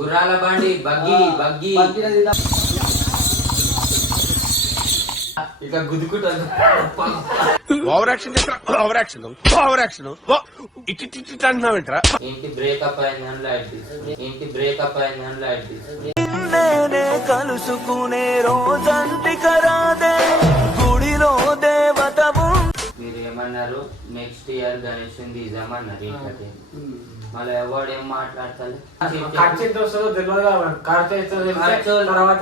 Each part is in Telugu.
గుర్రాల బండి బగ్గి బగ్గి ఇట్లా గుద్దుకుంటాను. Over action over action over action ఇటు అంటున్నావేంట్రా? ఏంటి బ్రేకప్ అయిందని లైట్ తీసు, ఏంటి బ్రేకప్ అయిందని లైట్ తీసు. నేనే కలుసుకునే రోజంటి కరాదే గుడిలో దేవతవు. మీరు ఏమన్నారు, నెక్స్ట్ ఇయర్ గణేష్ తీసామన్నారు. ఏంటంటే మళ్ళీ ఎవడు ఏం మాట్లాడతారు. ఖర్చు ఎంత వస్తుందో తెలియదు. ఖర్చు తర్వాత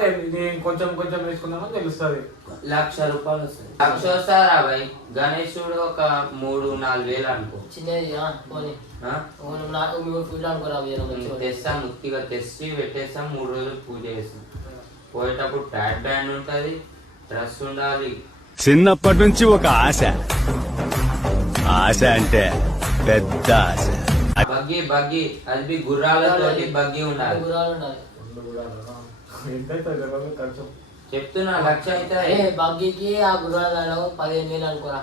కొంచెం కొంచెం వేసుకుందామని తెలుస్తుంది. 1,00,000 రూపాయలు వస్తుంది. 1,00,000 వస్తారా భయ్? గణేశుడు ఒక 3-4 వేలు అనుకో. తెస్తాం, ముక్తిగా తెచ్చి పెట్టేస్తాం. 3 రోజులు పూజ చేస్తాం. పోయేటప్పుడు ట్యాట్ బ్యాండ్ ఉంటది, డ్రెస్ ఉండాలి. చిన్నప్పటి నుంచి ఒక ఆశ, ఆశ అంటే పెద్ద ఆశ. బగ్గి బగ్గి అది గుర్రాలతోటి బగ్గి ఉండాలి. ఖర్చు చెప్తున్నా 1,00,000 అయితే బగ్గీకి ఆ గుర్రాలు 15,000 అనుకోరా.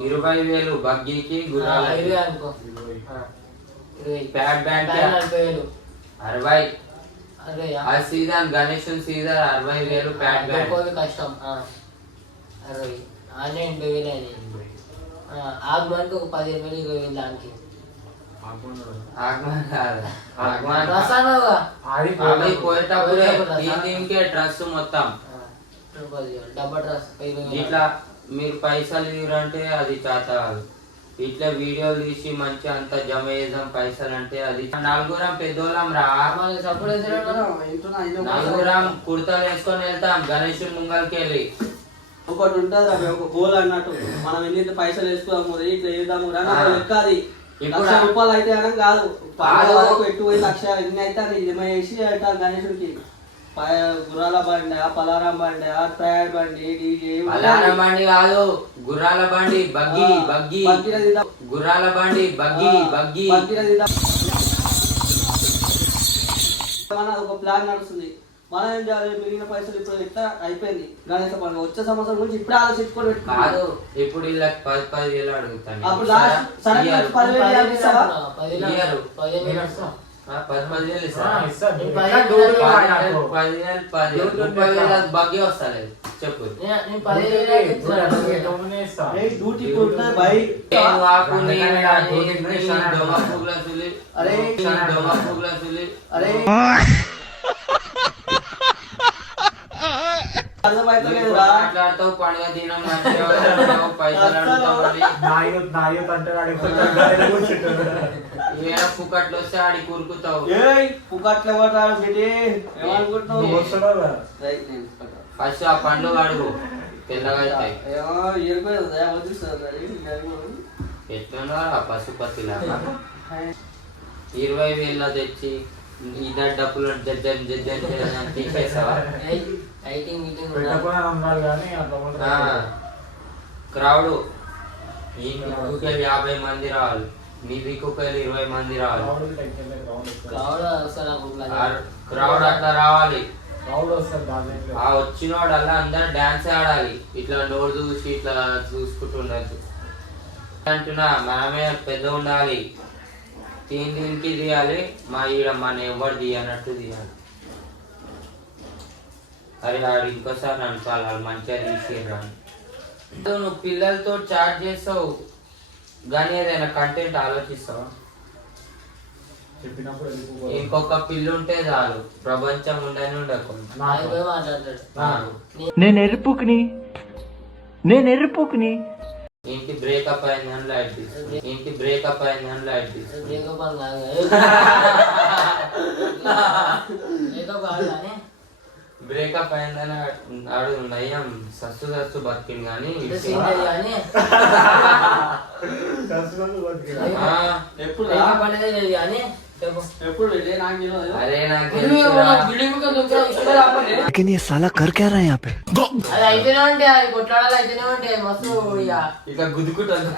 20,000 బగ్గీకి గుర్రాలు 20 అనుకో. Pad band 40,000. 60. ఆ season Ganesh season 60,000 pad band. కష్టం 60 అన్నీ 80,000 అయినాయి. ఆగమానికి ఒక 15,000 20,000 దానికి. పోయేటప్పుడే దీనికే డ్రెస్ మొత్తం డబ్బా డ్రెస్ ఇట్లా మీరు పైసలు ఇవ్వరంటే అది చేత కాదు. ఇట్లా వీడియోలు తీసి మంచి అంత జమ చేద్దాం పైసలు అంటే అది. 4 పెద్దోళ్ళం రా, 4 కుర్తాలు వేసుకొని వెళ్తాం గణేష్ ముంగల్కి వెళ్ళి. ఒకటి ఉంటుంది అవి ఒక గోల్ అన్నట్టు. మనం ఎన్ని పైసలు వేసుకోదాము ఇట్లా వేద్దాము లెక్క. అది 1,00,000 రూపాయలు అయితే అనగా కాదు, పెట్టుపోయి 1,00,000 ఎన్ని అయితే అది జమ చేసి గణేశుడికి గుర్రాల బండి, పలారం బండి, ప్రయాణ బండి, పలారం బండి కాదు, గుర్రాల బండి బగ్గి బగ్గి, గుర్రాల బండి బగ్గి బగ్గి. ఒక ప్లాన్ నడుస్తుంది. మనం ఏం చేయాలి, మిగిలిన పైసలు ఇప్పుడు ఎట్లా అయిపోయింది గణేశ పండుగ. వచ్చే సంవత్సరం గురించి ఇప్పుడు ఆలోచించుకొని కాదు. ఇప్పుడు ఇలా 10,000 అడుగుతాను. అప్పుడు 10,000 బగ్గి వస్తాయి. చెప్పు డ్యూటీ మాట్లాడతావు. పండుగ దినం పైసలు పుకట్లు వస్తే ఆడి కూరుకుతావు. పుకట్లు ఫస్ట్ ఆ పండ్లు అడుగు, తెల్లగా అవుతాయి. ఎట్లున్నా ఆ పశుపతిలాగా 20,000 తెచ్చి ఇద్దరు డబ్బులు తీసేసావా? క్రౌడ్ ఈ దిక్కుకెళ్ళి 50 మంది రావాలి, మీ దిక్కుకెళ్ళి 20 మంది రావాలి. క్రౌడ్ అట్లా రావాలి. ఆ వచ్చినోడల్లా అందరు డాన్స్ ఆడాలి. ఇట్లా డోర్ చూసి ఇట్లా చూసుకుంటూ ఉండద్దు అంటున్నా. మనమే పెద్ద ఉండాలి. దీనికి తీయాలి. మా ఈడ మన ఎవరు తీయనట్టు తీయాలి. అరే ఆడు ఇంకోసారి అనుకోవాలి మంచిగా తీసిరా. నువ్వు పిల్లలతో చాట్ చేస్తావు కానీ ఏదైనా కంటెంట్ ఆలోచిస్తావా? ఇంకొక పిల్లు ఉంటే చాలు, ప్రపంచం ఉండని ఉండకుండా. నేను ఎరుపుకుని ఏంటి బ్రేకప్ అయిందని లైట్ తీసు, ఏంటి బ్రేకప్ అయిందని లైట్ తీసు. బ్రేకప్ అయిందని అడుగు నయ్యం సస్తు బతికింది కానీ అరే నాకు लेकिन ये साला कर क्या रहा है यहाँ पे? ఇట్లా గుద్దుకుంటాను.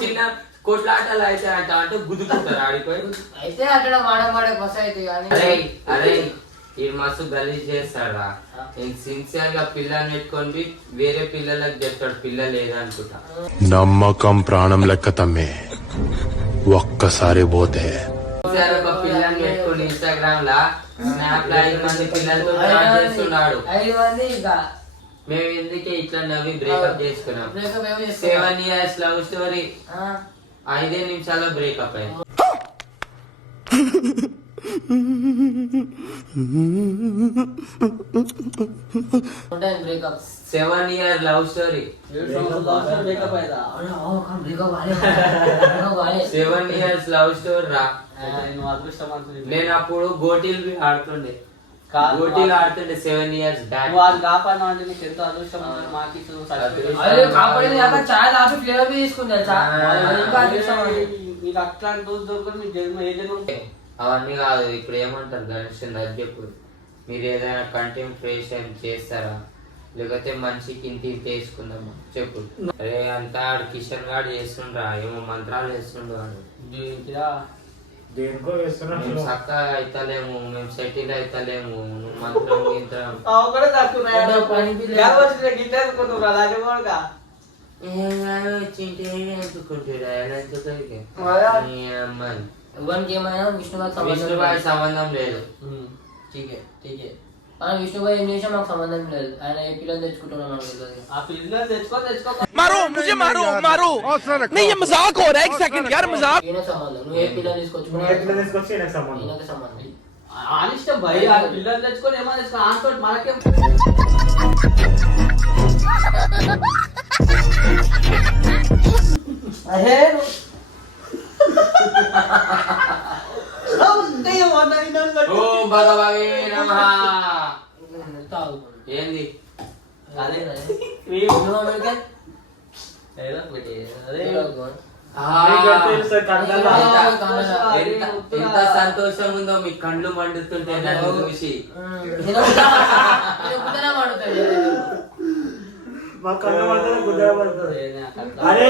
చిన్న కొట్లాటలు అయితే అంటే గుద్దుకుంటారు ఆడిపోయి. అయితే అక్కడ మాడ బస్ అయితే అరే అరే ఈ మస్తు గలీజ్ చేస్తాడా సిన్సియర్ గా పిల్లల్ని పెట్టుకొని వేరే పిల్లలకు చెప్తాడు పిల్ల లేదనుకుంటా. నమ్మకం ప్రాణం లెక్క తమ్మే, ఒక్కసారి పోతే సిన్సియర్ ఒక పిల్లని పెట్టుకొని ఇన్స్టాగ్రామ్ లా స్నాప్ లా 5 మంది పిల్లలతో చాట్ చేస్తున్నాడు. 5 మంది ఇంకా మేము ఎందుకే ఇట్లా నవ్వి బ్రేకప్ చేసుకున్నాం. బ్రేకప్ ఏమో 7 years లవ్ స్టోరీ 5 నిమిషాల్లో బ్రేకప్ అయింది. Breakup 7 year love story 7 years love story రా. నేను అప్పుడు గోటీలు ఆడుతుండే 7 years బ్యాక్. వాళ్ళు కాపాడినా అంటే నీకు ఎంతో అదృష్టం ఉంటుంది. మాకు ఇప్పుడు మీకు అట్లాంటి రోజు దొరకదు. మీ జన్మ ఏ జన్మ అవన్నీ కాదు. ఇప్పుడు ఏమంటారు గణేష్ అది చెప్పు. మీరు ఏదైనా కంటెంట్ క్రియేషన్ చేస్తారా లేకపోతే మనిషికి ఇంటి తీసుకుందామా చెప్పు. అరే అంతా కిషన్ గాడు చేస్తుండ్రా ఏమో మంత్రాలు చేస్తుండ్రు వాడు. దేనికో చేస్తున్నాడు. మేము చక్క అవుతలేము, మేము సెటిల్ అవుతలేము. నువ్వు మంత్రం గింత్రం విష్ణుబాయి సంబంధం లేదు. విష్ణుబాయి ఏం చేసినా మాకు సంబంధం లేదు. ఆయన ఏ పిల్లలు తెచ్చుకుంటున్నాం ఆ పిల్లలు తెచ్చుకో మారో ముझे मारो मारो नहीं ये मजाक हो रहा है, एक सेकंड यार मजाक. ఈయన సంబంధం. నువ్వు ఏ పిల్లలు తీసుకొచ్చుకున్నావు తీసుకొచ్చి ఈయనకు సంబంధం. ఈయనకి సంబంధం. అనిష్టం భయ. పిల్లలు తెచ్చుకొని ఏమైనా తెచ్చుకో ఆంతో మనకేం అరే ఓ భగవతే నమః. ఏంది అదే ఎంత సంతోషం ఉందో మీ కళ్ళు మండుతుంటే నన్ను చూసి. మా కన్ను పడుతుంది, గుడ్డ పడుతుంది. అరే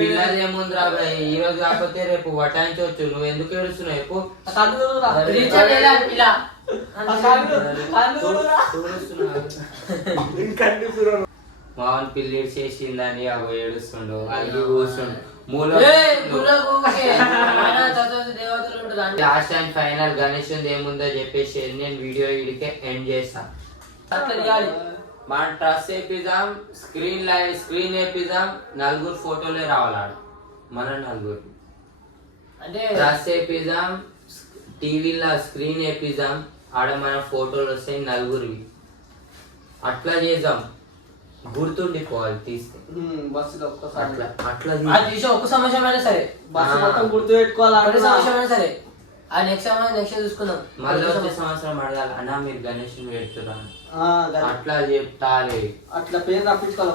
పిల్లలు ఏముందిరా భయ్, ఈ రోజు కాకపోతే రేపు వటాయించవచ్చు. నువ్వు ఎందుకు ఏడుస్తున్నావు చెప్పు. మావన్ పిల్లి చేసిందని అవి ఏడుస్తుండు. అవి కూర్చుండు లాస్ట్ అండ్ ఫైనల్ గణేష్ ఏముందో చెప్పేసి నేను వీడియో ఇడికే ఎండ్ చేస్తాను. మన ట్రస్ వేపిద్దాం, స్క్రీన్ వేపిద్దాం, 4 ఫోటోలే రావాలాడు. మన 4 అంటే ట్రస్ వేపిద్దాం, టీవీలో స్క్రీన్ వేపిద్దాం, ఆడ మన ఫోటోలు వస్తాయి 4 అట్లా చేద్దాం. గుర్తుండిపోవాలి తీస్తే అట్లా ఒక సంవత్సరం అయినా సరే బస్సు మొత్తం గుర్తు పెట్టుకోవాలి. సంవత్సరం అయినా సరే ఆ నెక్స్ట్ చూసుకుందాం. మళ్ళీ వచ్చే సంవత్సరం అడగాలి అన్నా మీరు గణేష్ పెడుతురా అట్లా చెప్తాలి. అట్లా పేరు రప్పించుకోవాలి.